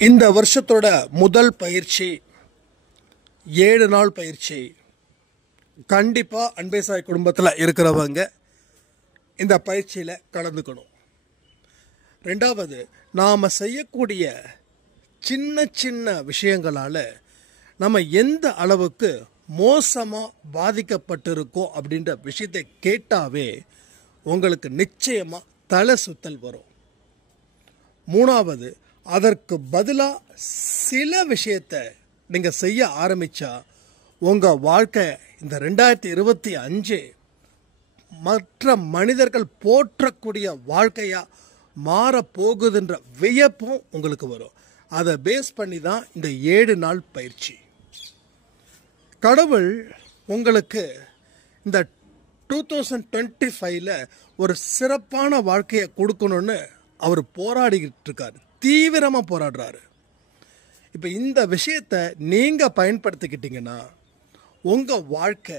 இந்த வருஷத்தோட முதல் பயிற்சி 7 நாள் பயிற்சி. கண்டிப்பாக அன்பே சாய் குடும்பத்தில் இருக்கிறவங்க இந்த பயிற்சியில் கலந்துக்கணும். ரெண்டாவது, நாம் செய்யக்கூடிய சின்ன சின்ன விஷயங்களால் நம்ம எந்த அளவுக்கு மோசமாக பாதிக்கப்பட்டிருக்கோம் அப்படின்ற விஷயத்தை கேட்டாவே உங்களுக்கு நிச்சயமாக தலை சுத்தல் வரும். மூணாவது, அதற்கு பதிலாக சில விஷயத்தை நீங்கள் செய்ய ஆரம்பித்தா உங்கள் வாழ்க்கை இந்த 2025 மற்ற மனிதர்கள் போற்றக்கூடிய வாழ்க்கையாக மாறப்போகுதுன்ற வியப்பும் உங்களுக்கு வரும். அதை பேஸ் பண்ணி தான் இந்த 7 நாள் பயிற்சி. கடவுள் உங்களுக்கு இந்த 2025 ஒரு சிறப்பான வாழ்க்கையை கொடுக்கணும்னு அவர் போராடிக்கிட்டு இருக்காரு, தீவிரமாக போராடுறாரு. இப்போ இந்த விஷயத்தை நீங்கள் பயன்படுத்திக்கிட்டீங்கன்னா உங்கள் வாழ்க்கை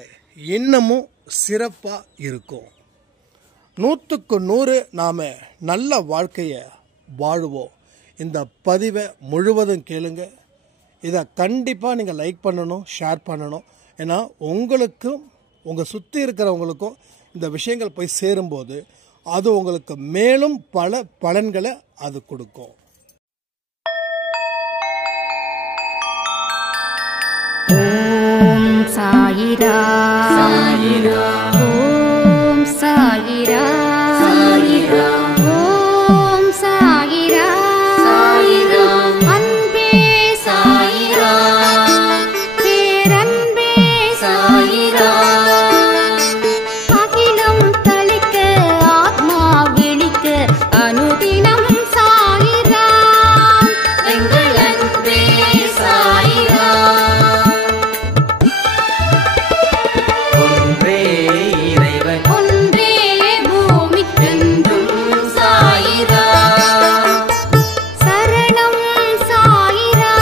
இன்னமும் சிறப்பாக இருக்கும். 100க்கு 100 நாம் நல்ல வாழ்க்கையை வாழுவோம். இந்த பதிவை முழுவதும் கேளுங்க. இதை கண்டிப்பாக நீங்கள் லைக் பண்ணணும், ஷேர் பண்ணணும். ஏன்னா உங்களுக்கும் உங்கள் சுற்றி இருக்கிறவங்களுக்கும் இந்த விஷயங்கள் போய் சேரும்போது அது உங்களுக்கு மேலும் பல பலன்களை அது கொடுக்கும். ஓம் சாயிரா சாயிரா, ஓம் சாயிரா சாயிரா, ஓம் சாயிரா சாயிரா, அன்பே சாயிரா, பேரன்பே சாயிரா, அகிலம் தளிக்க ஆத்மா விழிக்க அனுதினம் சாயிரா, எங்கள் அன்பே சாயிரா. ஒன்றே பூமிக்கென்றும் சாயிரா, சரணம் சாயிரா,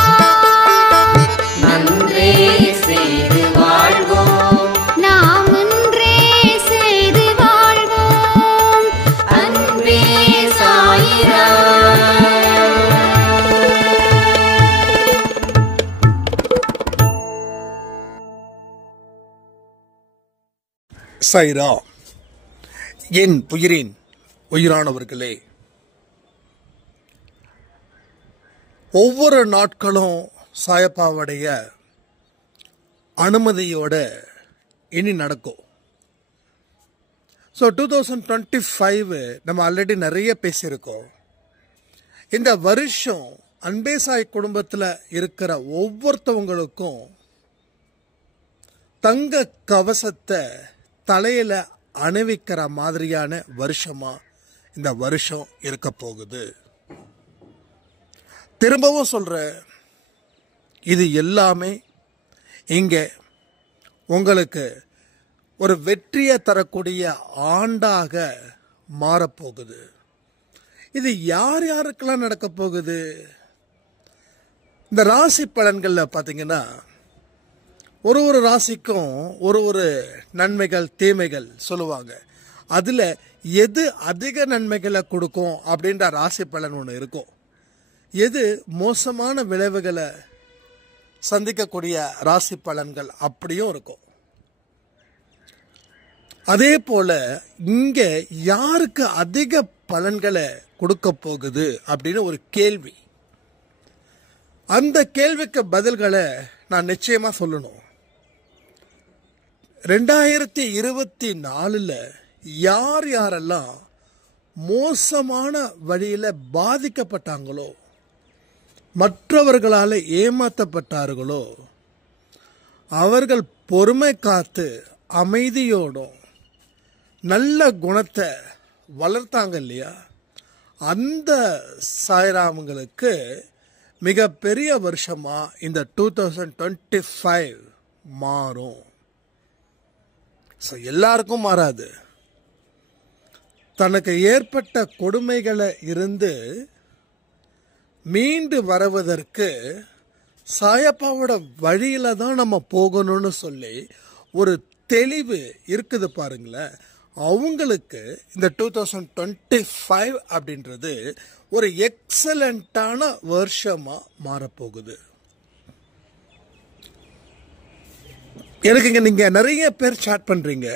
நன்றே செய்து வாழ்வோம், நாம் ஒன்றே செய்து வாழ்வோம், அன்பே சாயிரா. சாயிரா. என் உயிரின் உயிரானவர்களே, ஒவ்வொரு நாட்களும் சாயப்பாவுடைய அனுமதியோட இனி நடக்கும். ஸோ 2025 நம்ம ஆல்ரெடி நிறைய பேசியிருக்கோம். இந்த வருஷம் அன்பே சாய் குடும்பத்தில் இருக்கிற ஒவ்வொருத்தவங்களுக்கும் தங்க கவசத்தை தலையில் அணிவிக்கிற மாதிரியான வருஷமா இந்த வருஷம் இருக்க போகுது. திரும்பவும் சொல்கிறேன், இது எல்லாமே இங்கே உங்களுக்கு ஒரு வெற்றியை தரக்கூடிய ஆண்டாக மாறப்போகுது. இது யார் யாருக்கெல்லாம் நடக்க போகுது? இந்த ராசி பலன்களில் பார்த்தீங்கன்னா ஒரு ஒரு ராசிக்கும் ஒரு ஒரு நன்மைகள் தீமைகள் சொல்லுவாங்க. அதில் எது அதிக நன்மைகளை கொடுக்கும் அப்படின்ற ராசி பலன் ஒன்று இருக்கும். எது மோசமான விளைவுகளை சந்திக்கக்கூடிய ராசி பலன்கள் அப்படியும் இருக்கும். அதே போல் இங்கே யாருக்கு அதிக பலன்களை கொடுக்க போகுது அப்படின்னு ஒரு கேள்வி. அந்த கேள்விக்கு பதில்களை நான் நிச்சயமாக சொல்லணும். 2024 யார் யாரெல்லாம் மோசமான வழியில் பாதிக்கப்பட்டாங்களோ, மற்றவர்களால் ஏமாற்றப்பட்டார்களோ, அவர்கள் பொறுமை காத்து அமைதியோடும் நல்ல குணத்தை வளர்த்தாங்க இல்லையா, அந்த சாய்ராமங்களுக்கு மிகப்பெரிய வருஷமாக இந்த 2025 மாறும். ஸோ எல்லாருக்கும் மாறாது. தனக்கு ஏற்பட்ட கொடுமைகளை இருந்து மீண்டு வருவதற்கு சாயப்பாவோட வழியில தான் நம்ம போகணும்னு சொல்லி ஒரு தெளிவு இருக்குது பாருங்களேன். அவங்களுக்கு இந்த 2025 அப்படின்றது ஒரு எக்ஸலண்டான வருஷமா மாறப்போகுது. எனக்கு இங்க நீங்க நிறைய பேர் சாட் பண்றீங்க.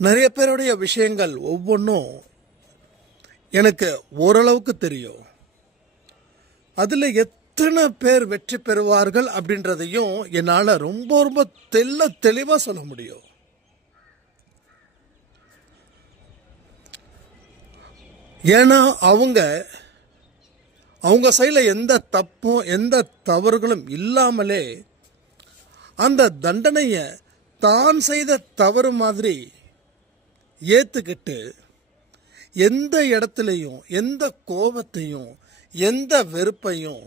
நிறைய பேருடைய விஷயங்கள் ஒவ்வொன்றும் எனக்கு ஓரளவுக்கு தெரியும். அதுல எத்தனை பேர் வெற்றி பெறுவார்கள் அப்படின்றதையும் என்னால ரொம்ப ரொம்ப தெளிவா சொல்ல முடியும். ஏன்னா அவங்க சைடுல எந்த தப்பும் எந்த தவறுகளும் இல்லாமலே அந்த தண்டனையை தான் செய்த தவறு மாதிரி ஏத்துக்கிட்டு எந்த இடத்துலையும் எந்த கோபத்தையும் எந்த வெறுப்பையும்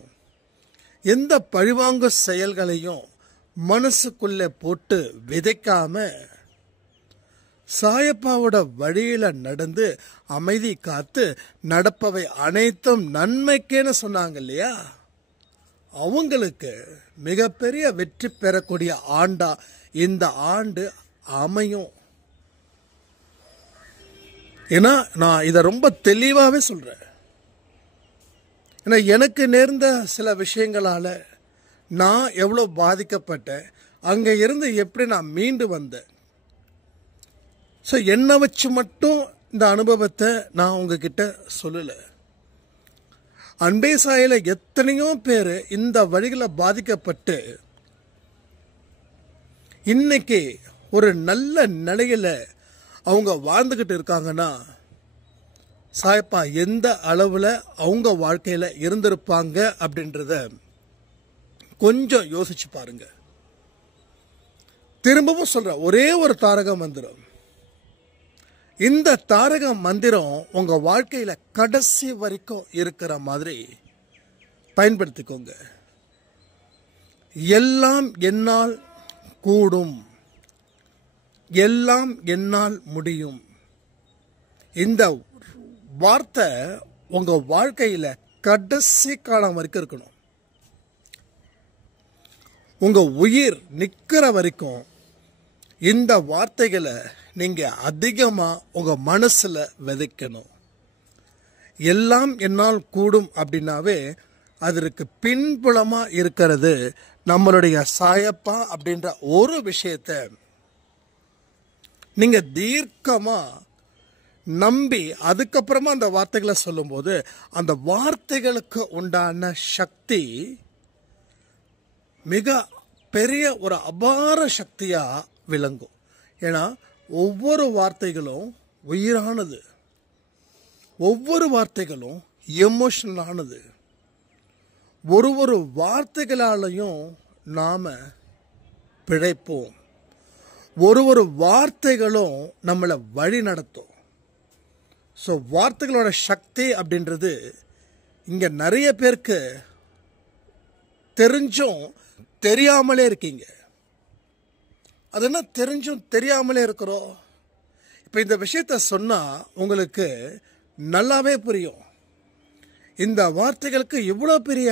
எந்த பழிவாங்க செயல்களையும் மனசுக்குள்ளே போட்டு விதைக்காம சாயப்பாவோட வழியில நடந்து அமைதி காத்து நடப்பவை அனைத்தும் நன்மைக்கேன்னு சொன்னாங்க இல்லையா, அவங்களுக்கு மிகப்பெரிய வெற்றி பெறக்கூடிய ஆண்டா இந்த ஆண்டு அமையும். ஏன்னா நான் இதை ரொம்ப தெளிவாகவே சொல்றேன். ஏன்னா எனக்கு நேர்ந்த சில விஷயங்களால நான் எவ்வளோ பாதிக்கப்பட்டேன், அங்கே இருந்து எப்படி நான் மீண்டு வந்தேன். ஸோ என்னை வச்சு மட்டும் இந்த அனுபவத்தை நான் உங்ககிட்ட சொல்லலை. அன்பே சாயில எத்தனையோ பேர் இந்த வழிகளை பாதிக்கப்பட்டு இன்னைக்கு ஒரு நல்ல நிலையில அவங்க வாழ்ந்துகிட்டு இருக்காங்கன்னா சாயப்பா எந்த அளவுல அவங்க வாழ்க்கையில இருந்திருப்பாங்க அப்படின்றத கொஞ்சம் யோசிச்சு பாருங்க. திரும்பவும் சொல்ற ஒரே ஒரு தாரக மந்திரம், இந்த தாரக மந்திரம் உங்க வாழ்க்கையில கடைசி வரைக்கும் இருக்கிற மாதிரி பயன்படுத்திக்கோங்க. எல்லாம் என்னால் கூடும், எல்லாம் என்னால் முடியும். இந்த வார்த்தை உங்க வாழ்க்கையில கடைசி காலம் வரைக்கும் இருக்கணும். உங்க உயிர் நிக்கிற வரைக்கும் இந்த வார்த்தைகளை நீங்க அதிகமா உங்க மனசுல விதைக்கணும். எல்லாம் என்னால் கூடும் அப்படின்னாவே அதற்கு பின்புலமா இருக்கிறது நம்மளுடைய சாயப்பா அப்படின்ற ஒரு விஷயத்தை நீங்க தீர்க்கமா நம்பி அதுக்கப்புறமா அந்த வார்த்தைகளை சொல்லும்போது அந்த வார்த்தைகளுக்கு உண்டான சக்தி மிக பெரிய ஒரு அபார சக்தியா விளங்கும். ஏன்னா ஒவ்வொரு வார்த்தைகளும் உயிரானது, ஒவ்வொரு வார்த்தைகளும் எமோஷனலானது. ஒரு வார்த்தைகளாலையும் நாம பிழைப்போம், ஒரு வார்த்தைகளும் நம்மளை வழி நடத்தும். ஸோ வார்த்தைகளோட சக்தி அப்படின்றது இங்க நிறைய பேருக்கு தெரிஞ்சும் தெரியாமலே இருக்கீங்க. அது என்ன தெரிஞ்சும் தெரியாமலே இருக்கிறோம். இப்போ இந்த விஷயத்த சொன்னா உங்களுக்கு நல்லாவே புரியும். இந்த வார்த்தைகளுக்கு இவ்வளோ பெரிய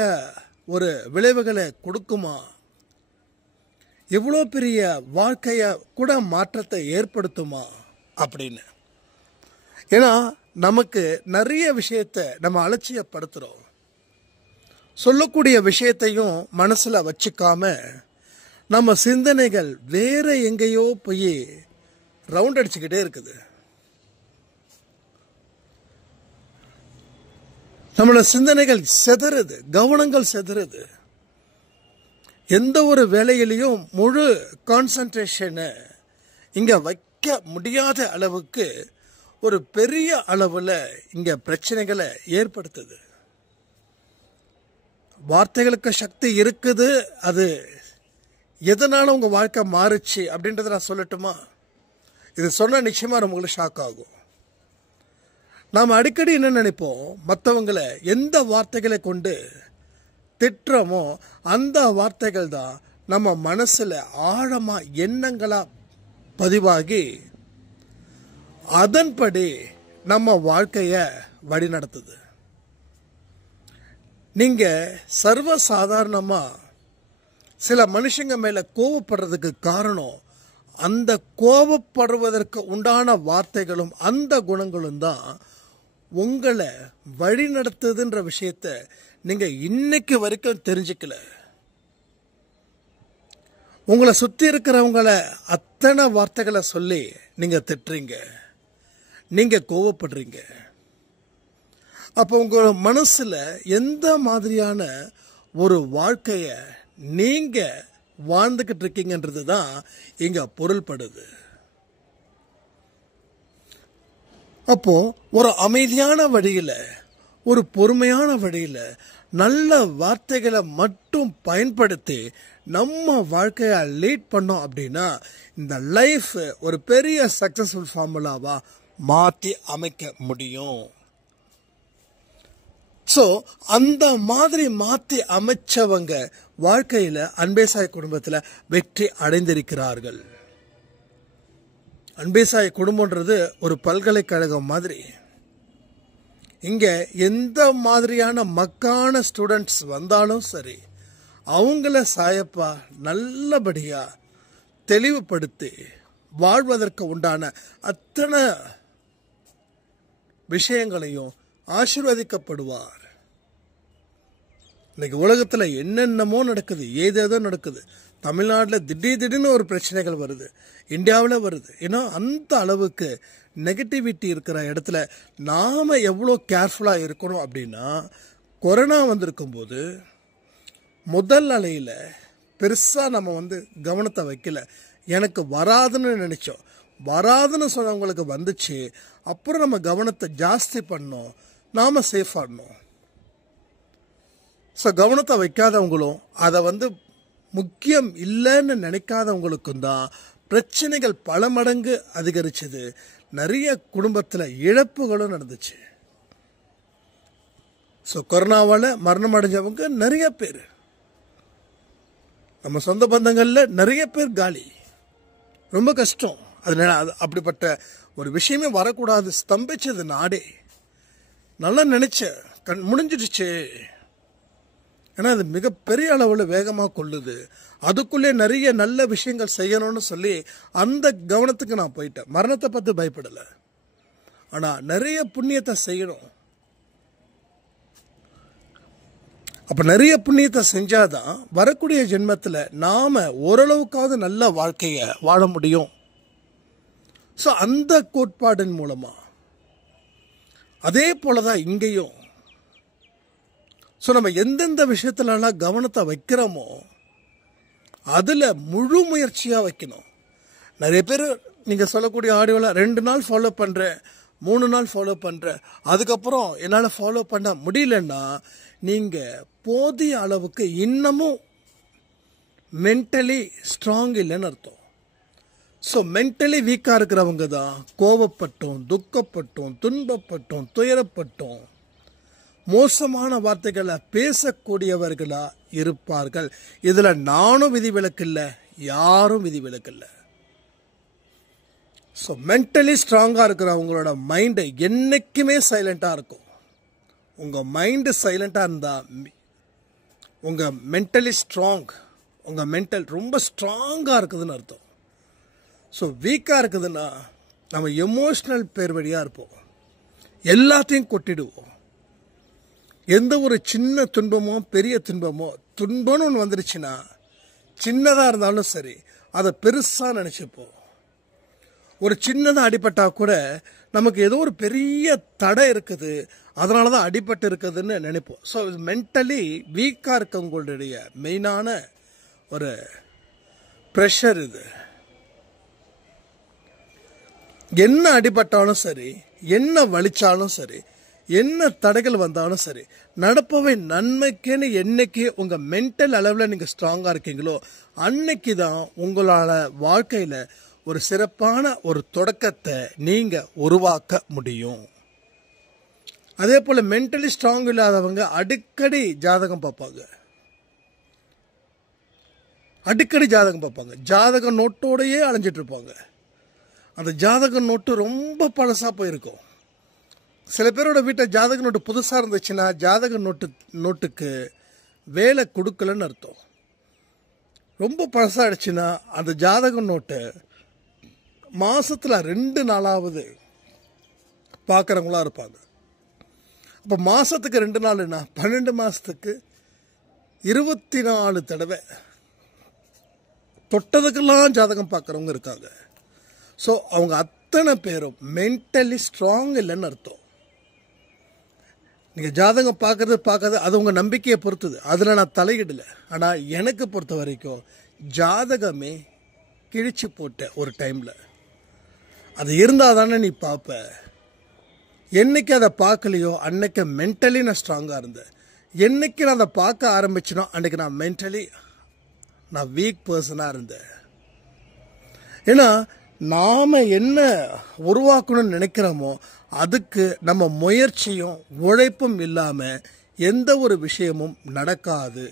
ஒரு விளைவுகளை கொடுக்குமா, இவ்வளோ பெரிய வாழ்க்கைய கூட மாற்றத்தை ஏற்படுத்துமா அப்படின்னு. ஏன்னா நமக்கு நிறைய விஷயத்தை நம்ம அலட்சியப்படுத்துறோம். சொல்லக்கூடிய விஷயத்தையும் மனசுல வச்சுக்காம நம்ம சிந்தனைகள் வேற எங்கேயோ போய் ரவுண்ட் அடிச்சுக்கிட்டே இருக்குது. நம்மளோட சிந்தனைகள் செதறுது, கவனங்கள் செதறுது. எந்த ஒரு வேலையிலையும் முழு கான்சன்ட்ரேஷனை இங்க வைக்க முடியாத அளவுக்கு ஒரு பெரிய அளவுல இங்க பிரச்சனைகளை ஏற்படுத்துது. வார்த்தைகளுக்கு சக்தி இருக்குது. அது எதனால உங்க வாழ்க்கை மாறுச்சு அப்படின்றத நான் சொல்லட்டுமா? இது சொன்னா நிச்சயமா உங்களுக்கு ஷாக் ஆகும். நாம் அடிக்கடி என்ன நினைப்போம், மற்றவங்களை எந்த வார்த்தைகளை கொண்டு திட்டுறோமோ அந்த வார்த்தைகள் தான் நம்ம மனசுல ஆழமா எண்ணங்களா பதிவாகி அதன்படி நம்ம வாழ்க்கைய வழி நடத்துது. நீங்க சர்வ சாதாரணமா சில மனுஷங்க மேல கோவப்படுறதுக்கு காரணம் அந்த கோபப்படுவதற்கு உண்டான வார்த்தைகளும் அந்த குணங்களும் தான் உங்களை வழி நடத்துதுன்ற விஷயத்த நீங்க இன்னைக்கு வரைக்கும் தெரிஞ்சுக்கல. உங்களை சுத்தி இருக்கிறவங்கள அத்தனை வார்த்தைகளை சொல்லி நீங்க திட்டுறீங்க, நீங்க கோவப்படுறீங்க. அப்போ உங்க மனசுல எந்த மாதிரியான ஒரு வாழ்க்கைய நீங்க வாழ்ந்துகிட்டு இருக்கீங்கன்றது தான் இங்க பொருள்படுது. அப்போ ஒரு அமைதியான வழியில, ஒரு பொறுமையான வழியில நல்ல வார்த்தைகளை மட்டும் பயன்படுத்தி நம்ம வாழ்க்கைய லீட் பண்ணோம் அப்படின்னா இந்த லைஃப் ஒரு பெரிய சக்சஸ்ஃபுல் ஃபார்முலாவா மாற்றி அமைக்க முடியும். ஸோ அந்த மாதிரி மாற்றி அமைச்சவங்க வாழ்க்கையில் அன்பே சாய் குடும்பத்தில் வெற்றி அடைந்திருக்கிறார்கள். அன்பே சாய் குடும்பம்ன்றது ஒரு பல்கலைக்கழகம் மாதிரி. இங்கே எந்த மாதிரியான மக்கான ஸ்டூடெண்ட்ஸ் வந்தாலும் சரி, அவங்கள சாயப்பா நல்லபடியாக தெளிவுபடுத்தி வாழ்வதற்கு உண்டான அத்தனை விஷயங்களையும் ஆசீர்வதிக்கப்படுவார். இன்னைக்கு உலகத்தில் என்னென்னமோ நடக்குது, ஏதேதோ நடக்குது. தமிழ்நாட்டில் திடீர்னு ஒரு பிரச்சனைகள் வருது, இந்தியாவில் வருது. ஏன்னா அந்த அளவுக்கு நெகட்டிவிட்டி இருக்கிற இடத்துல நாம் எவ்வளோ கேர்ஃபுல்லாக இருக்கணும் அப்படின்னா, கொரோனா வந்திருக்கும் போது முதல் அலையில் பெருசாக நம்ம கவனத்தை வைக்கல. எனக்கு வராதுன்னு நினச்சோம், வராதுன்னு சொன்னவங்களுக்கு வந்துச்சு. அப்புறம் நம்ம கவனத்தை ஜாஸ்தி பண்ணோம், நாம் சேஃபாக இருந்தோம். ஸோ கவனத்தை வைக்காதவங்களும் அதை முக்கியம் இல்லைன்னு நினைக்காதவங்களுக்கும் தான் பிரச்சனைகள் பல மடங்கு அதிகரிச்சது. நிறைய குடும்பத்தில் இழப்புகளும் நடந்துச்சு. ஸோ கொரோனாவால் மரணம் அடைஞ்சவங்க நிறைய பேர், நம்ம சொந்த பந்தங்களில் நிறைய பேர் காலி. ரொம்ப கஷ்டம். அதனால அப்படிப்பட்ட ஒரு விஷயமே வரக்கூடாது. ஸ்தம்பிச்சது நாடே. நல்லா நினைச்ச முடிஞ்சிடுச்சு. ஏன்னா அது மிகப்பெரிய அளவில் வேகமாக கொள்ளுது. அதுக்குள்ளே நிறைய நல்ல விஷயங்கள் செய்யணும்னு சொல்லி அந்த கவனத்துக்கு நான் போயிட்டேன். மரணத்தை பற்றி பயப்படலை, ஆனால் நிறைய புண்ணியத்தை செய்யணும். அப்போ நிறைய புண்ணியத்தை செஞ்சாதான் வரக்கூடிய ஜென்மத்தில் நாம் ஓரளவுக்காவது நல்ல வாழ்க்கையை வாழ முடியும். ஸோ அந்த கோட்பாடின் மூலமாக அதே போல தான் இங்கேயும். ஸோ நம்ம எந்தெந்த விஷயத்துலலாம் கவனத்தை வைக்கிறோமோ அதில் முழு முயற்சியாக வைக்கணும். நிறைய பேர் நீங்கள் சொல்லக்கூடிய ஆடியோவில் 2 நாள் ஃபாலோ பண்ணுறேன், 3 நாள் ஃபாலோ பண்ணுறேன், அதுக்கப்புறம் என்னால் ஃபாலோ பண்ண முடியலன்னா நீங்கள் போதிய அளவுக்கு இன்னமும் மென்டலி ஸ்ட்ராங் இல்லைன்னு அர்த்தம். ஸோ மென்டலி வீக்காக இருக்கிறவங்க தான் கோபப்பட்டும், துக்கப்பட்டும், துன்பப்பட்டும், துயரப்பட்டும் மோசமான வார்த்தைகளை பேசக்கூடியவர்களா இருப்பார்கள். இதில் நானும் விதிவிலக்கு இல்லை, யாரும் விதிவிலக்கு இல்லை. ஸோ மென்டலி ஸ்ட்ராங்காக இருக்கிறவங்களோட மைண்டு என்றைக்குமே சைலண்ட்டாக இருக்கும். உங்கள் மைண்டு சைலண்ட்டாக இருந்தால் உங்கள் மென்டலி ஸ்ட்ராங், உங்கள் மென்டல் ரொம்ப ஸ்ட்ராங்காக இருக்குதுன்னு அர்த்தம். ஸோ வீக்காக இருக்குதுன்னா நம்ம எமோஷ்னல் பேர் வழியாக இருப்போம், எல்லாத்தையும் கொட்டிடுவோம். எந்த ஒரு சின்ன துன்பமோ பெரிய துன்பமோ, துன்பம்னு ஒன்று வந்துருச்சுன்னா சின்னதாக இருந்தாலும் சரி அதை பெருசாக நினச்சிப்போம். ஒரு சின்னதாக அடிபட்டால் கூட நமக்கு ஏதோ ஒரு பெரிய தடை இருக்குது, அதனால தான் அடிபட்டு இருக்குதுன்னு நினைப்போம். ஸோ மென்டலி வீக்காக இருக்கவங்களுடைய மெயினான ஒரு ப்ரெஷர் இது. என்ன அடிபட்டாலும் சரி, என்ன வலிச்சாலும் சரி, என்ன தடைகள் வந்தாலும் சரி, நடப்பவை நன்மைக்குன்னு என்னைக்கு உங்கள் மென்டல் அளவில் நீங்கள் ஸ்ட்ராங்காக இருக்கீங்களோ அன்னைக்கு தான் உங்களால் வாழ்க்கையில் ஒரு சிறப்பான ஒரு தொடக்கத்தை நீங்கள் உருவாக்க முடியும். அதே போல் மென்டலி ஸ்ட்ராங் இல்லாதவங்க அடிக்கடி ஜாதகம் பார்ப்பாங்க, ஜாதக நோட்டோடையே அலைஞ்சிட்டு இருப்பாங்க. அந்த ஜாதக நோட்டு ரொம்ப பழசாக போயிருக்கும். சில பேரோட வீட்டில் ஜாதக நோட்டு புதுசாக இருந்துச்சுன்னா ஜாதக நோட்டுக்கு வேலை கொடுக்கலன்னு அர்த்தம். ரொம்ப பழசாகிடுச்சுன்னா அந்த ஜாதக நோட்டு மாசத்துல 2 நாளாவது பார்க்குறவங்களா இருப்பாங்க. அப்போ மாசத்துக்கு 2 நாள்னா 12 மாசத்துக்கு 24 தடவை தொட்டதுக்கெல்லாம் ஜாதகம் பார்க்குறவங்க இருக்காங்க. ஸோ அவங்க அத்தனை பேரும் மென்டலி ஸ்ட்ராங் இல்லைன்னு அர்த்தம். நீங்கள் ஜாதகம் பார்க்கறது அது உங்கள் நம்பிக்கையை பொறுத்தது, அதில் நான் தலையிடலை. ஆனால் எனக்கு பொறுத்த வரைக்கும் ஜாதகமே கிழிச்சு போட்ட ஒரு டைமில் அது இருந்தால் தானே நீ பார்ப்ப. என்னைக்கு அதை பார்க்கலையோ அன்னைக்கு மென்டலி நான் ஸ்ட்ராங்காக இருந்தேன். என்னைக்கு நான் அதை பார்க்க ஆரம்பிச்சினோ அன்றைக்கி நான் மென்டலி நான் வீக் பர்சனாக இருந்தேன். ஏன்னா நாம் என்ன உருவாக்கணும்னு நினைக்கிறோமோ அதுக்கு நம்ம முயற்சியும் உழைப்பும் இல்லாமல் எந்த ஒரு விஷயமும் நடக்காது.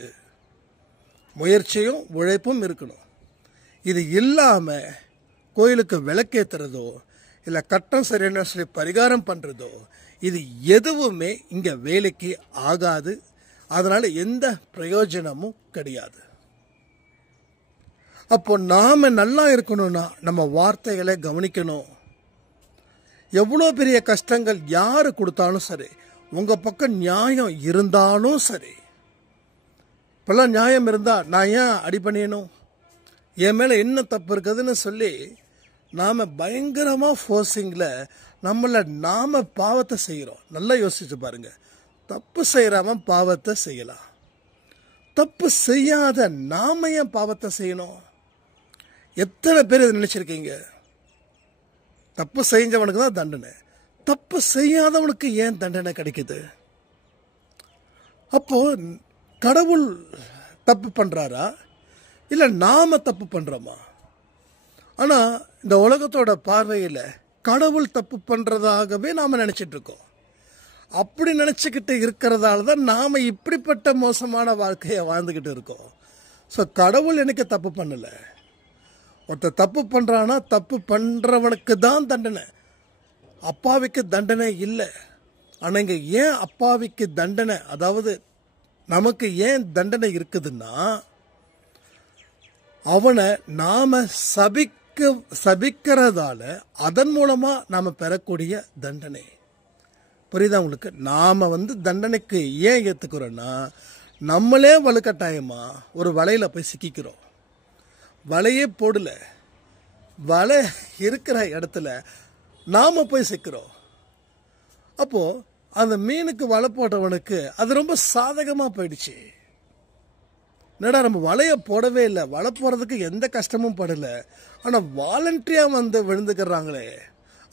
முயற்சியும் உழைப்பும் இருக்கணும். இது இல்லாமல் கோயிலுக்கு விளக்கேற்றுறதோ இல்லை கட்டம் சரியான சொல்லி பரிகாரம் பண்ணுறதோ இது எதுவுமே இங்கே வேலைக்கு ஆகாது. அதனால் எந்த பிரயோஜனமும் கிடையாது. அப்போ நாம் நல்லா இருக்கணும்னா நம்ம வார்த்தைகளை கவனிக்கணும். எவ்வளோ பெரிய கஷ்டங்கள் யார் கொடுத்தாலும் சரி, உங்கள் பக்கம் நியாயம் இருந்தாலும் சரி, இப்போல்லாம் நியாயம் இருந்தால் நான் ஏன் அடி பண்ணியணும், என் மேலே என்ன தப்பு இருக்குதுன்னு சொல்லி நாம் பயங்கரமாக ஃபோர்ஸிங்கில் நம்மளை நாம் பாவத்தை செய்கிறோம். நல்லா யோசிச்சு பாருங்க. தப்பு செய்கிறாம பாவத்தை செய்யலாம், தப்பு செய்யாத நாம ஏன் பாவத்தை செய்யணும்? எத்தனை பேர் இதை நினைச்சிருக்கீங்க? தப்பு செஞ்சவனுக்கு தான் தண்டனை, தப்பு செய்யாதவனுக்கு ஏன் தண்டனை கிடைக்குது? அப்போ கடவுள் தப்பு பண்றாரா இல்லை நாம தப்பு பண்றோமா? ஆனா இந்த உலகத்தோட பார்வையில் கடவுள் தப்பு பண்றதாகவே நாம நினைச்சிட்டு இருக்கோம். அப்படி நினைச்சுக்கிட்டு இருக்கிறதால தான் நாம இப்படிப்பட்ட மோசமான வாழ்க்கையை வாழ்ந்துக்கிட்டு இருக்கோம். ஸோ கடவுள் எனக்கு தப்பு பண்ணலை. ஒருத்தர் தப்பு பண்ணுறான்னா தப்பு பண்ணுறவனுக்கு தான் தண்டனை, அப்பாவிக்கு தண்டனை இல்லை. ஆனால் இங்கே ஏன் அப்பாவிக்கு தண்டனை, அதாவது நமக்கு ஏன் தண்டனை இருக்குதுன்னா அவனை நாம் சபிக்கிறதால அதன் மூலமாக நாம் பெறக்கூடிய தண்டனை. புரியுதா உங்களுக்கு? நாம் தண்டனைக்கு ஏன் ஏற்றுக்கிறோன்னா நம்மளே வலுக்கட்டாயமாக ஒரு வலையில் போய் சிக்கிக்கிறோம். வலையே போடல, வலை இருக்கிற இடத்துல நாம் போய் சிக்கிறோம். அப்போது அந்த மீனுக்கு வலை போட்டவனுக்கு அது ரொம்ப சாதகமாக போயிடுச்சு. என்னடா நம்ம வலையை போடவே இல்லை, வலை போடுறதுக்கு எந்த கஷ்டமும் படலை, ஆனால் வாலண்டரியாக விழுந்துக்கிறாங்களே,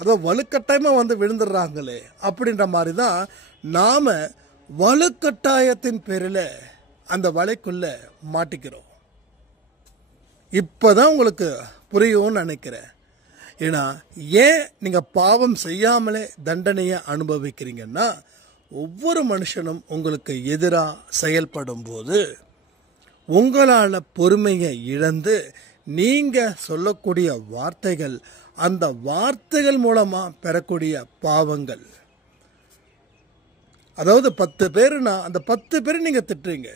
அதோ வலுக்கட்டாயமாக விழுந்துடுறாங்களே அப்படின்ற மாதிரி தான் நாம் வலுக்கட்டாயத்தின் பேரில் அந்த வலைக்குள்ளே மாட்டிக்கிறோம். இப்போதான் உங்களுக்கு புரியும்னு நினைக்கிறேன். ஏன்னா ஏன் நீங்கள் பாவம் செய்யாமலே தண்டனையை அனுபவிக்கிறீங்கன்னா ஒவ்வொரு மனுஷனும் உங்களுக்கு எதிராக செயல்படும் போது உங்களால் பொறுமையை இழந்து நீங்கள் சொல்லக்கூடிய வார்த்தைகள், அந்த வார்த்தைகள் மூலமாக பெறக்கூடிய பாவங்கள், அதாவது 10 பேருனா அந்த 10 பேர் நீங்கள் திட்டுறீங்க.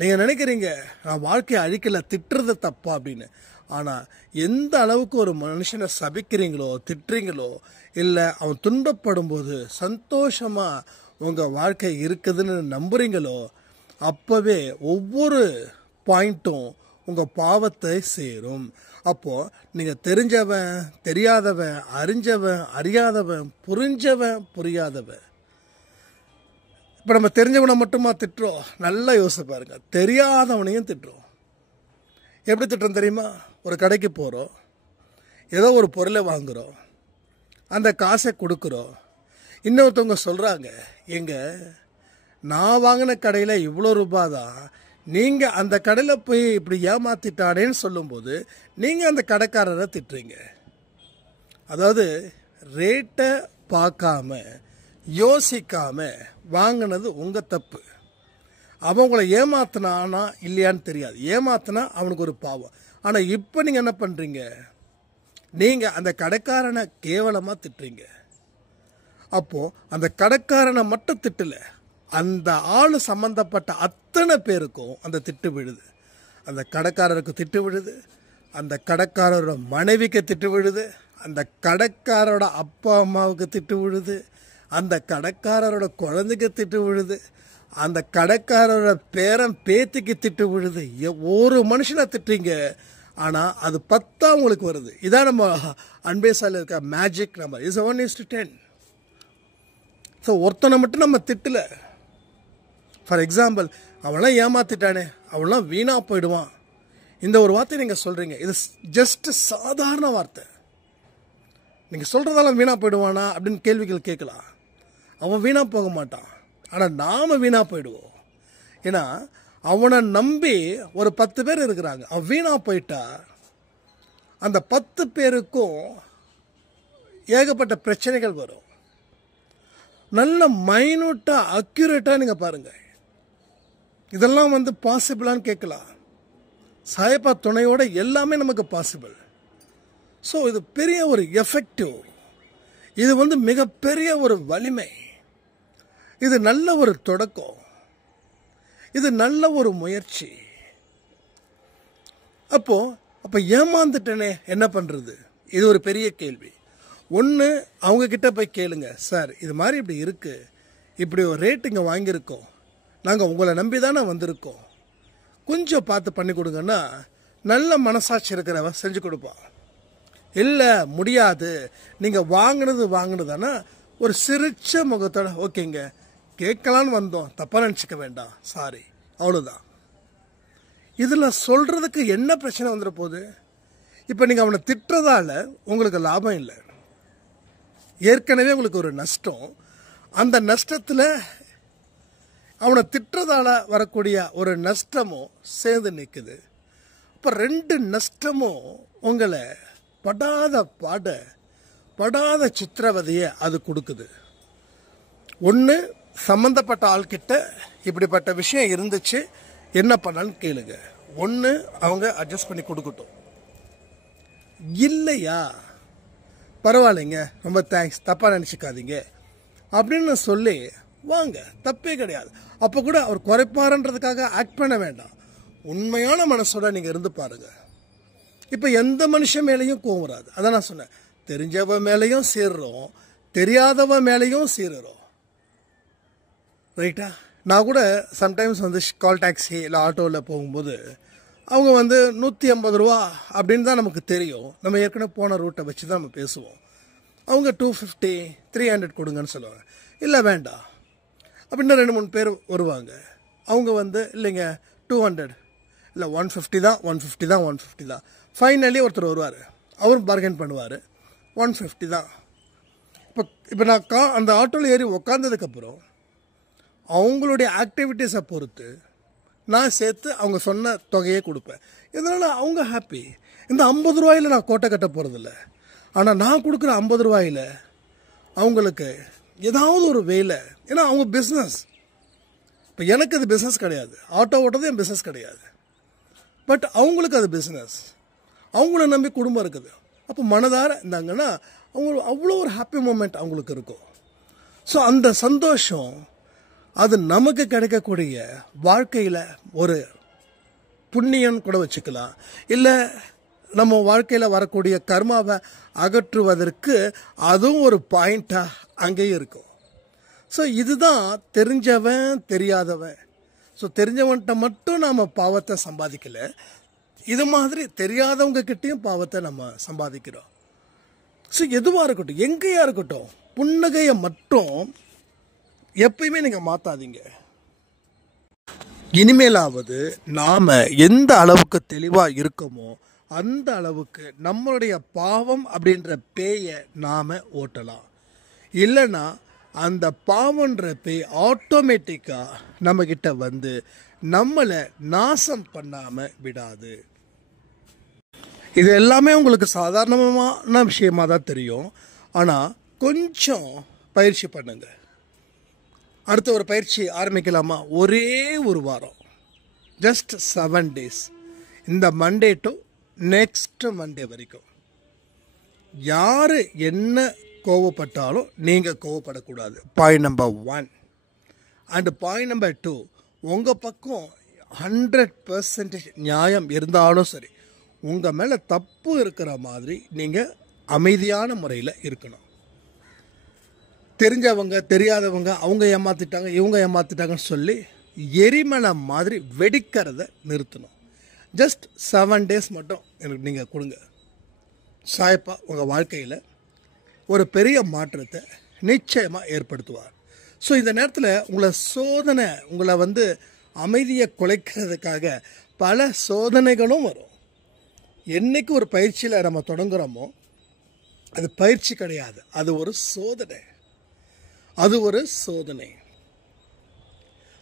நீங்கள் நினைக்கிறீங்க நான் வாழ்க்கையை அழிக்கல, திட்டுறது தப்பா அப்படின்னு. ஆனால் எந்த அளவுக்கு ஒரு மனுஷனை சபிக்கிறீங்களோ திட்டுறீங்களோ இல்லை அவன் துன்பப்படும் போது சந்தோஷமாக உங்கள் வாழ்க்கை இருக்குதுன்னு நம்புறீங்களோ அப்போவே ஒவ்வொரு பாயிண்ட்டும் உங்கள் பாவத்தை சேரும். அப்போது நீங்கள் தெரிஞ்சவன் தெரியாதவன், அறிஞ்சவன் அறியாதவன், புரிஞ்சவன் புரியாதவன். இப்போ நம்ம தெரிஞ்சவனை மட்டுமா திட்டுறோம்? நல்லா யோசிச்சு பாருங்க. தெரியாதவனையும் திட்டுறோம். எப்படி திட்டுறோம் தெரியுமா? ஒரு கடைக்கு போகிறோம், ஏதோ ஒரு பொருளை வாங்குகிறோம், அந்த காசை கொடுக்குறோம். இன்னொருத்தவங்க சொல்கிறாங்க, எங்க நான் வாங்கின கடையில் இவ்வளோ ரூபா தான், நீங்கள் அந்த கடையில் போய் இப்படி ஏமாத்திட்டானேன்னு சொல்லும்போது நீங்கள் அந்த கடைக்காரரை திட்டுறீங்க. அதாவது ரேட்டை பார்க்காம யோசிக்காம வாங்கினது உங்கள் தப்பு. அவன் உங்களை ஏமாத்தினானா இல்லையான்னு தெரியாது, ஏமாத்தினா அவனுக்கு ஒரு பாவம். ஆனால் இப்போ நீங்கள் என்ன பண்ணுறீங்க? நீங்கள் அந்த கடைக்காரனை கேவலமாக திட்டுறீங்க. அப்போது அந்த கடைக்காரனை மட்டும் திட்டலை, அந்த ஆள் சம்மந்தப்பட்ட அத்தனை பேருக்கும் அந்த திட்டு விழுது. அந்த கடைக்காரருக்கு திட்டு விழுது, அந்த கடைக்காரரோட மனைவிக்கு திட்டு விழுது, அந்த கடைக்காரரோட அப்பா அம்மாவுக்கு திட்டு விழுது, அந்த கடைக்காரரோட குழந்தைக்கு திட்டு விழுது, அந்த கடைக்காரரோட பேரன் பேத்திக்கு திட்டு விழுது. ஒரு மனுஷனை திட்டுறீங்க, ஆனால் அது 10 உங்களுக்கு வருது. இதான் நம்ம அன்பேசால இருக்க மேஜிக் நம்பர். இஸ் 1:10. ஸோ ஒருத்தனை மட்டும் நம்ம திட்டல. ஃபார் எக்ஸாம்பிள், அவன்லாம் ஏமாத்திட்டானே, அவன்லாம் வீணாக போயிடுவான், இந்த ஒரு வார்த்தை நீங்கள் சொல்கிறீங்க. இது ஜஸ்ட் சாதாரண வார்த்தை. நீங்கள் சொல்கிறதெல்லாம் வீணாக போயிடுவானா அப்படின்னு கேள்விகள் கேட்கலாம். அவன் வீணாக போக மாட்டான், ஆனால் நாம் வீணாக போயிடுவோம். ஏன்னா அவனை நம்பி ஒரு 10 பேர் இருக்கிறாங்க. அவன் வீணாக போயிட்டா அந்த 10 பேருக்கும் ஏகப்பட்ட பிரச்சனைகள் வரும். நல்ல மைனூட்டாக அக்யூரேட்டாக நீங்கள் பாருங்கள். இதெல்லாம் பாசிபிளான்னு கேட்கலாம். சாயப்பா துணையோட எல்லாமே நமக்கு பாசிபிள். ஸோ இது பெரிய ஒரு எஃபெக்டிவ், இது மிகப்பெரிய ஒரு வலிமை, இது நல்ல ஒரு தொடக்கம், இது நல்ல ஒரு முயற்சி. அப்போ ஏமாந்துட்டனே என்ன பண்ணுறது? இது ஒரு பெரிய கேள்வி. ஒன்று, அவங்கக்கிட்ட போய் கேளுங்க, சார் இது மாதிரி இப்படி இருக்குது, இப்படி ஒரு ரேட்டுங்க வாங்கியிருக்கோம், நாங்கள் உங்களை நம்பி தானே வந்திருக்கோம், கொஞ்சம் பார்த்து பண்ணி கொடுங்கன்னா நல்ல மனசாட்சி இருக்கிறவன் செஞ்சு கொடுப்பான். இல்லை முடியாது, நீங்கள் வாங்கினதானா ஒரு சிரிச்ச முகத்தோட ஓகேங்க கேட்கலான்னு வந்தோம், தப்பாக நினச்சிக்க வேண்டாம், சாரி, அவ்வளோதான். இதில் சொல்கிறதுக்கு என்ன பிரச்சனை வந்துட போகுது? இப்போ நீங்கள் அவனை திட்டுறதால உங்களுக்கு லாபம் இல்லை, ஏற்கனவே உங்களுக்கு ஒரு நஷ்டம். அந்த நஷ்டத்தில் அவனை திட்டுறதால வரக்கூடிய ஒரு நஷ்டமும் சேர்ந்து நிற்குது. இப்போ 2 நஷ்டமும் உங்களை படாத சித்திரவதையை அது கொடுக்குது. ஒன்று, சம்மந்தப்பட்ட ஆள்கிட்ட இப்படிப்பட்ட விஷயம் இருந்துச்சு, என்ன பண்ணான்னு கேளுங்க. ஒன்று, அவங்க அட்ஜஸ்ட் பண்ணி கொடுக்கட்டும். இல்லையா பரவாயில்லைங்க, ரொம்ப தேங்க்ஸ், தப்பாக நினச்சிக்காதீங்க அப்படின்னு சொல்லி வாங்க, தப்பே கிடையாது. அப்போ கூட அவர் குறைப்பாருன்றதுக்காக ஆக்ட் பண்ண வேண்டாம். உண்மையான மனசோட நீங்கள் இருந்து பாருங்கள். இப்போ எந்த மனுஷன் மேலேயும் கோவம் வராது. அதான் நான் சொன்னேன், தெரிஞ்சவன் மேலேயும் சீர்றோம், தெரியாதவன் மேலேயும் சீர்றோம். ரைட்டா? நான் கூட சம்டைம்ஸ் கால் டாக்ஸி இல்லை ஆட்டோவில் போகும்போது அவங்க 150 ரூபா அப்படின்னு தான் நமக்கு தெரியும். நம்ம ஏற்கனவே போன ரூட்டை வச்சு தான் நம்ம பேசுவோம். அவங்க 250, 300 கொடுங்கன்னு சொல்லுவாங்க. இல்லை வேண்டாம் அப்படின்னா 2-3 பேர் வருவாங்க. அவங்க இல்லைங்க 200, இல்லை 150 தான், 150 தான். ஃபைனலி ஒருத்தர் வருவார், அவரும் பார்கெயின் பண்ணுவார், 150 தான். இப்போ நான் அந்த ஆட்டோவில் ஏறி உக்காந்ததுக்கப்புறம் அவங்களுடைய ஆக்டிவிட்டீஸை பொறுத்து நான் சேர்த்து அவங்க சொன்ன தொகையை கொடுப்பேன். இதனால் அவங்க ஹாப்பி. இந்த 50 ரூபாயில் நான் கோட்டை கட்ட போகிறதில்ல. ஆனால் நான் கொடுக்குற 50 ரூபாயில் அவங்களுக்கு ஏதாவது ஒரு வேலை, ஏன்னா அவங்க பிஸ்னஸ். இப்போ எனக்கு அது பிஸ்னஸ் கிடையாது, ஆட்டோ ஓட்டுறது என் பிஸ்னஸ் கிடையாது. பட் அவங்களுக்கு அது பிஸ்னஸ், அவங்கள நம்பி குடும்பம் இருக்குது. அப்போ மனதார இருந்தாங்கன்னா அவங்க அவ்வளோ ஒரு ஹாப்பி மூமெண்ட் அவங்களுக்கு இருக்கும். ஸோ அந்த சந்தோஷம் அது நமக்கு கிடைக்கக்கூடிய வாழ்க்கையில் ஒரு புண்ணியம் கூட வச்சுக்கலாம். இல்லை நம்ம வாழ்க்கையில் வரக்கூடிய கர்மாவை அகற்றுவதற்கு அதுவும் ஒரு பாயிண்ட்டாக அங்கேயும் இருக்கும். ஸோ இதுதான் தெரிஞ்சவன் தெரியாதவன். ஸோ தெரிஞ்சவன்கிட்ட மட்டும் நாம் பாவத்தை சம்பாதிக்கலை, இது மாதிரி தெரியாதவங்க கிட்டேயும் பாவத்தை நம்ம சம்பாதிக்கிறோம். ஸோ எதுவாக இருக்கட்டும், எங்கேயா இருக்கட்டும், புன்னகையை மட்டும் எப்பயுமே நீங்கள் மாற்றாதீங்க. இனிமேலாவது நாம் எந்த அளவுக்கு தெளிவாக இருக்கோமோ அந்த அளவுக்கு நம்மளுடைய பாவம் அப்படின்ற பேயை நாம் ஓட்டலாம். இல்லைன்னா அந்த பாவன்ற பேய் ஆட்டோமேட்டிக்காக நம்மக்கிட்ட நம்மளை நாசம் பண்ணாமல் விடாது. இது எல்லாமே உங்களுக்கு சாதாரணமான விஷயமாக தான் தெரியும். ஆனால் கொஞ்சம் பயிற்சி பண்ணுங்க. அடுத்த ஒரு பயிற்சி ஆரம்பிக்கலாமா? ஒரே ஒரு வாரம், ஜஸ்ட் 7 days, இந்த மண்டே டு நெக்ஸ்ட் மண்டே வரைக்கும் யார் என்ன கோவப்பட்டாலும் நீங்கள் கோவப்படக்கூடாது. Point number 1. And point number 2, உங்கள் பக்கம் 100% நியாயம் இருந்தாலும் சரி, உங்கள் மேலே தப்பு இருக்கிற மாதிரி நீங்கள் அமைதியான முறையில் இருக்கணும். தெரிஞ்சவங்க தெரியாதவங்க அவங்க ஏமாற்றிட்டாங்க இவங்க ஏமாற்றிட்டாங்கன்னு சொல்லி எரிமலை மாதிரி வெடிக்கிறத நிறுத்தணும். ஜஸ்ட் 7 days மட்டும் எனக்கு நீங்கள் கொடுங்க. சாயப்பா உங்கள் வாழ்க்கையில் ஒரு பெரிய மாற்றத்தை நிச்சயமாக ஏற்படுத்துவார். ஸோ இந்த நேரத்தில் உங்களை அமைதியை குலைக்கிறதுக்காக பல சோதனைகளும் வரும். என்றைக்கு ஒரு பயிற்சியில் நம்ம தொடங்குகிறோமோ அது பயிற்சி கிடையாது, அது ஒரு சோதனை.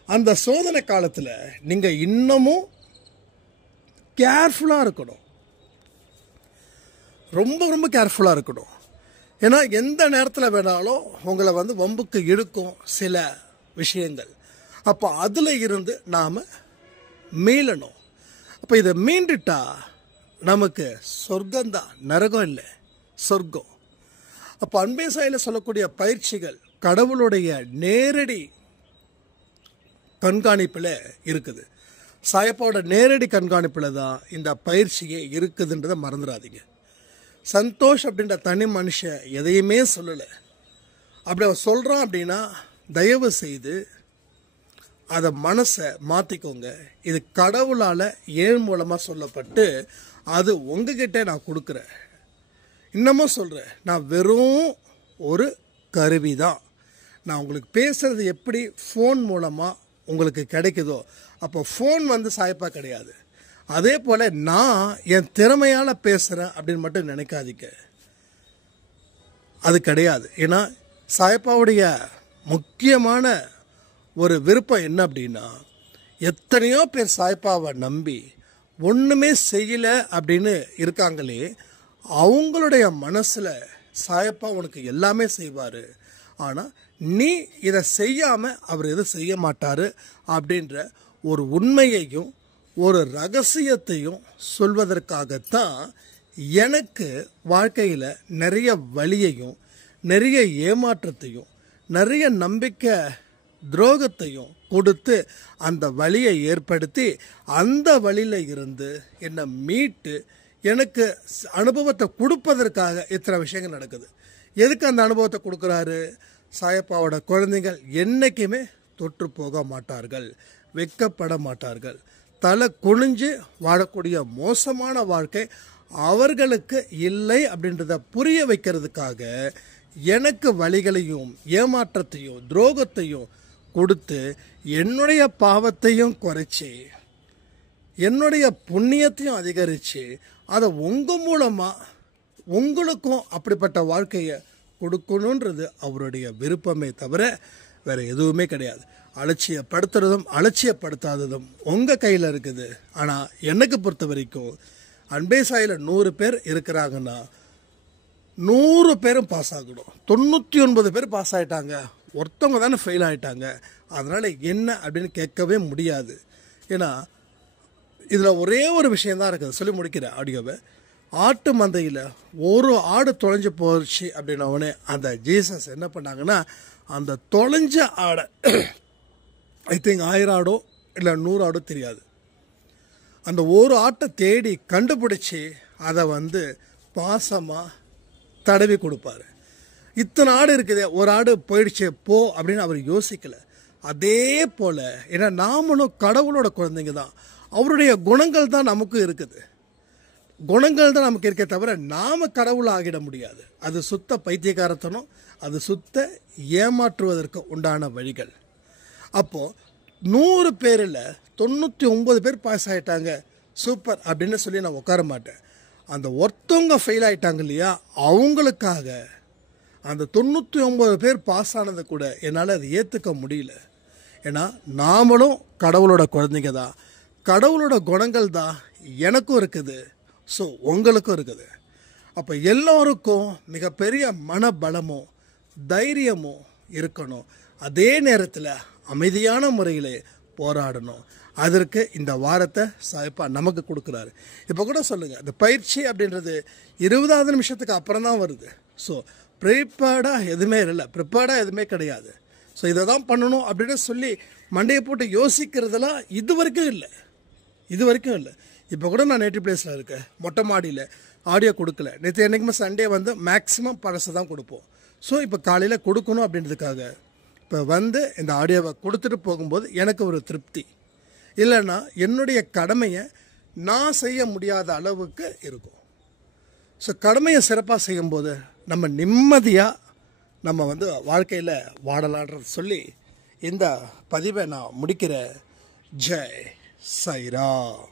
அந்த சோதனை காலத்தில் நீங்கள் இன்னமும் கேர்ஃபுல்லாக இருக்கணும், ரொம்ப ரொம்ப கேர்ஃபுல்லாக இருக்கணும். ஏன்னா எந்த நேரத்தில் வேணாலும் உங்களை வம்புக்கு இழுக்கும் சில விஷயங்கள். அப்போ அதில் இருந்து நாம் மீளணும். அப்போ இதை மீண்டுட்டா நமக்கு சொர்க்கம்தான், நரகம் இல்லை, சொர்க்கம். அப்போ அன்பே சாயில சொல்லக்கூடிய பயிற்சிகள் கடவுளுடைய நேரடி கண்காணிப்பில் இருக்குது. சாயப்பாவோட நேரடி கண்காணிப்பில் தான் இந்த பயிற்சியே இருக்குதுன்றதை மறந்துடாதீங்க. சந்தோஷ் அப்படின்ற தனி மனுஷன் எதையுமே சொல்லலை. அப்படி அவன் சொல்கிறான் அப்படின்னா தயவு செய்து அதை மனசை மாற்றிக்கோங்க. இது கடவுளால் ஏன் மூலமாக சொல்லப்பட்டு அது உங்ககிட்ட நான் கொடுக்குறேன். இன்னமும் சொல்கிறேன், நான் வெறும் ஒரு கருவி தான். நான் உங்களுக்கு பேசுகிறது எப்படி ஃபோன் மூலமாக உங்களுக்கு கிடைக்குதோ, அப்போ ஃபோன் சாயப்பா கிடையாது. அதே போல் நான் என் திறமையால் பேசுகிறேன் அப்படின்னு மட்டும் நினைக்காதீங்க, அது கிடையாது. ஏன்னா சாயப்பாவுடைய முக்கியமான ஒரு விருப்பம் என்ன அப்படின்னா, எத்தனையோ பேர் சாயப்பாவை நம்பி ஒன்றுமே செய்யலை அப்படின்னு இருக்காங்களே, அவங்களுடைய மனசில் சாயப்பா உனக்கு எல்லாமே செய்வார், ஆனால் நீ இதை செய்யாமல் அவர் எதுவும் செய்ய மாட்டார் அப்படின்ற ஒரு உண்மையையும் ஒரு ரகசியத்தையும் சொல்வதற்காகத்தான் எனக்கு வாழ்க்கையில் நிறைய வலியையும் நிறைய ஏமாற்றத்தையும் நிறைய நம்பிக்கை துரோகத்தையும் கொடுத்து அந்த வலியை ஏற்படுத்தி அந்த வழியில் இருந்து என்னை மீட்டு எனக்கு அனுபவத்தை கொடுப்பதற்காக இத்தனை விஷயங்கள் நடக்குது. எதுக்கு அந்த அனுபவத்தை கொடுக்குறாரு? சாயப்பாவோட குழந்தைகள் என்றைக்குமே தொற்று போக மாட்டார்கள், வெட்கப்பட மாட்டார்கள், தலை குனிஞ்சு வாழக்கூடிய மோசமான வாழ்க்கை அவர்களுக்கு இல்லை அப்படின்றத புரிய வைக்கிறதுக்காக எனக்கு வலிகளையும் ஏமாற்றத்தையும் துரோகத்தையும் கொடுத்து என்னுடைய பாவத்தையும் குறைச்சி என்னுடைய புண்ணியத்தையும் அதிகரித்து அதை உங்கள் மூலமாக உங்களுக்கும் அப்படிப்பட்ட வாழ்க்கையை கொடுக்கணுன்றது அவருடைய விருப்பமே தவிர வேறு எதுவுமே கிடையாது. அலட்சியப்படுத்துறதும் அலட்சியப்படுத்தாததும் உங்கள் கையில் இருக்குது. ஆனால் எனக்கு பொறுத்த வரைக்கும் அன்பே சாயில 100 பேர் இருக்கிறாங்கன்னா 100 பேரும் பாஸ் ஆகணும். 99 பேர் பாஸ் ஆகிட்டாங்க, ஒருத்தவங்க தானே ஃபெயில் ஆகிட்டாங்க, அதனால் என்ன அப்படின்னு கேட்கவே முடியாது. ஏன்னா இதில் ஒரே ஒரு விஷயந்தான் இருக்குது, சொல்லி முடிக்கிற ஆடியோவை. ஆட்டு மந்தையில் ஒரு ஆடு தொலைஞ்சு போச்சு அப்படின்னவொடனே அந்த ஜீசஸ் என்ன பண்ணாங்கன்னா, அந்த தொலைஞ்ச ஆடை ஐ திங்க் 1000 ஆடோ இல்லை 100 ஆடோ தெரியாது, அந்த ஒரு ஆட்டை தேடி கண்டுபிடிச்சி அதை பாசமாக தடவி கொடுப்பாரு. இத்தனை ஆடு இருக்குது, ஒரு ஆடு போயிடுச்சு போ அப்படின்னு அவர் யோசிக்கலை. அதே போல் ஏன்னா நாமளும் கடவுளோட குழந்தைங்க தான், அவருடைய குணங்கள் தான் நமக்கு இருக்குது, குணங்கள் தான் நமக்கு இருக்கே தவிர நாம் கடவுள் ஆகிட முடியாது. அது சுத்த பைத்தியக்காரத்தனம், அது சுத்த ஏமாற்றுவதற்கு உண்டான வழிகள். அப்போது 100 பேரில் 99 பேர் பாஸ் ஆகிட்டாங்க சூப்பர் அப்படின்னு சொல்லி நான் உட்கார மாட்டேன். அந்த ஒருத்தவங்க ஃபெயில் ஆகிட்டாங்க இல்லையா, அவங்களுக்காக அந்த 99 பேர் பாஸ் ஆனதை கூட என்னால் அதை ஏற்றுக்க முடியல. ஏன்னா நாமளும் கடவுளோட குழந்தைங்க தான், கடவுளோட குணங்கள் தான் எனக்கும் இருக்குது, ஸோ உங்களுக்கும் இருக்குது. அப்போ எல்லோருக்கும் மிகப்பெரிய மனபலமும் தைரியமும் இருக்கணும். அதே நேரத்தில் அமைதியான முறையில் போராடணும். அதற்கு இந்த வாரத்தை சாயப்பா நமக்கு கொடுக்குறாரு. இப்போ கூட சொல்லுங்கள், இந்த பயிற்சி அப்படின்றது 20வது நிமிஷத்துக்கு அப்புறம் தான் வருது. ஸோ ப்ரிப்பேர்டாக எதுவுமே இல்லை, ப்ரிப்பேர்டாக எதுவுமே கிடையாது. ஸோ இதை தான் பண்ணணும் அப்படின்னு சொல்லி மண்டையை போட்டு யோசிக்கிறதெல்லாம் இது வரைக்கும் இல்லை. இப்போ கூட நான் நேட்டிவ் பிளேஸில் இருக்கேன், மொட்டை மாடியில் ஆடியோ கொடுக்கல. நேற்று என்றைக்குமே சண்டே வந்து மேக்ஸிமம் பழசை தான் கொடுப்போம். ஸோ இப்போ காலையில் கொடுக்கணும் அப்படின்றதுக்காக இப்போ வந்து இந்த ஆடியோவை கொடுத்துட்டு போகும்போது எனக்கு ஒரு திருப்தி. இல்லைன்னா என்னுடைய கடமையை நான் செய்ய முடியாத அளவுக்கு இருக்கும். ஸோ கடமையை சிறப்பாக செய்யும்போது நம்ம நிம்மதியாக நம்ம வந்து வாழ்க்கையில் வாழலான்றது சொல்லி இந்த பதிவை நான் முடிக்கிறேன். ஜெய் சாய்ராம்.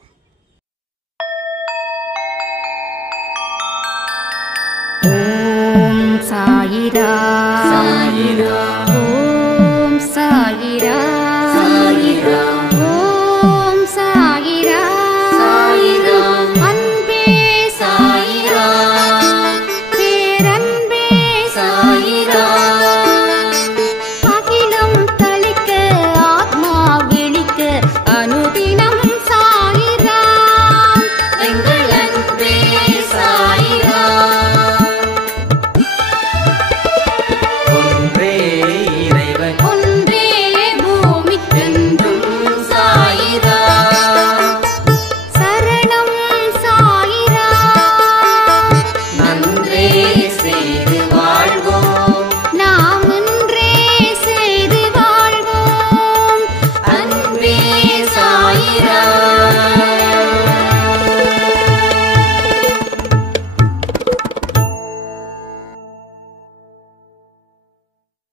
ஓம் சாயிராம். ஓம் சாயிராம்.